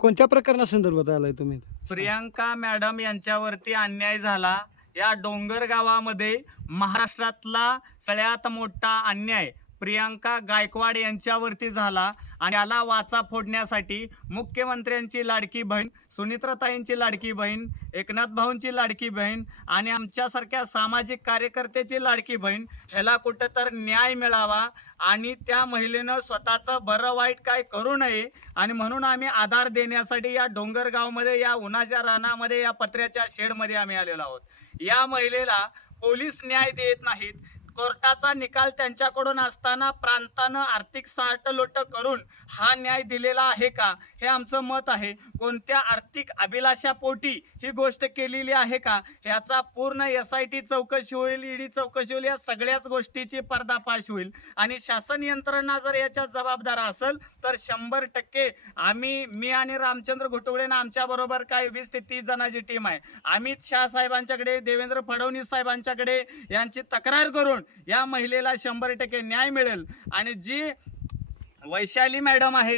कोणत्या प्रकरणासंदर्भात आलाय तुम्ही? प्रियांका मॅडम यांच्यावरती अन्याय झाला. या डोंगर गावामध्ये महाराष्ट्रातला सगळ्यात मोठा अन्याय प्रियांका गायकवाड यांच्यावरती झाला आणि याला वाचा फोडण्यासाठी मुख्यमंत्र्यांची लाडकी बहीण, सुनित्राताईंची लाडकी बहीण, एकनाथ भाऊंची लाडकी बहीण आणि आमच्यासारख्या सामाजिक कार्यकर्त्याची लाडकी बहीण ह्याला कुठं तर न्याय मिळावा आणि त्या महिलेनं स्वतःचं बरं वाईट काय करू नये आणि म्हणून आम्ही आधार देण्यासाठी या डोंगरगावमध्ये, या उन्हाच्या रानामध्ये, या पत्र्याच्या शेडमध्ये आम्ही आलेलो आहोत. या महिलेला पोलीस न्याय देत नाहीत. कोर्टाचा निकाल त्यांच्याकडून असताना प्रांतानं आर्थिक साठलोट करून हा न्याय दिलेला आहे का, हे आमचं मत आहे. कोणत्या आर्थिक अभिलाषापोटी ही गोष्ट केलेली आहे का, ह्याचा पूर्ण SIT चौकशी होईल, ED चौकशी होईल, या सगळ्याच गोष्टीची पर्दाफाश होईल आणि शासन यंत्रणा जर याच्या जबाबदार असेल तर 100% मी आणि रामचंद्र घोटुगडे आमच्याबरोबर काय 20 ते 30 जणांची टीम आहे. अमित शाह साहेबांच्याकडे, देवेंद्र फडणवीस साहेबांच्याकडे यांची तक्रार करून या महिलेला 100% न्याय मिळेल. आणि जी वैशाली मॅडम आहे,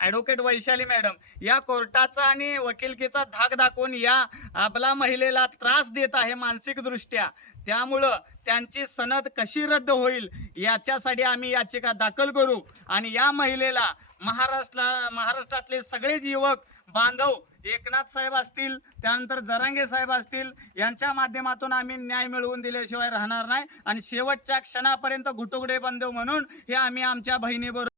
ॲडव्होकेट वैशाली मॅडम, या कोर्टाचा आणि वकिलकीचा धाक दाखवून या आपला महिलेला त्रास देत आहे मानसिकदृष्ट्या. त्यामुळं त्यांची सनद कशी रद्द होईल याच्यासाठी आम्ही याचिका दाखल करू आणि या महिलेला महाराष्ट्रातले सगळेच युवक बांधव, एकनाथ साहेब असतील, त्यानंतर जरांगे साहेब असतील, यांच्या माध्यमातून आम्ही न्याय मिळवून दिल्याशिवाय राहणार नाही आणि शेवटच्या क्षणापर्यंत घोटुगडे बांधव म्हणून हे आम्ही आमच्या बहिणीबरोबर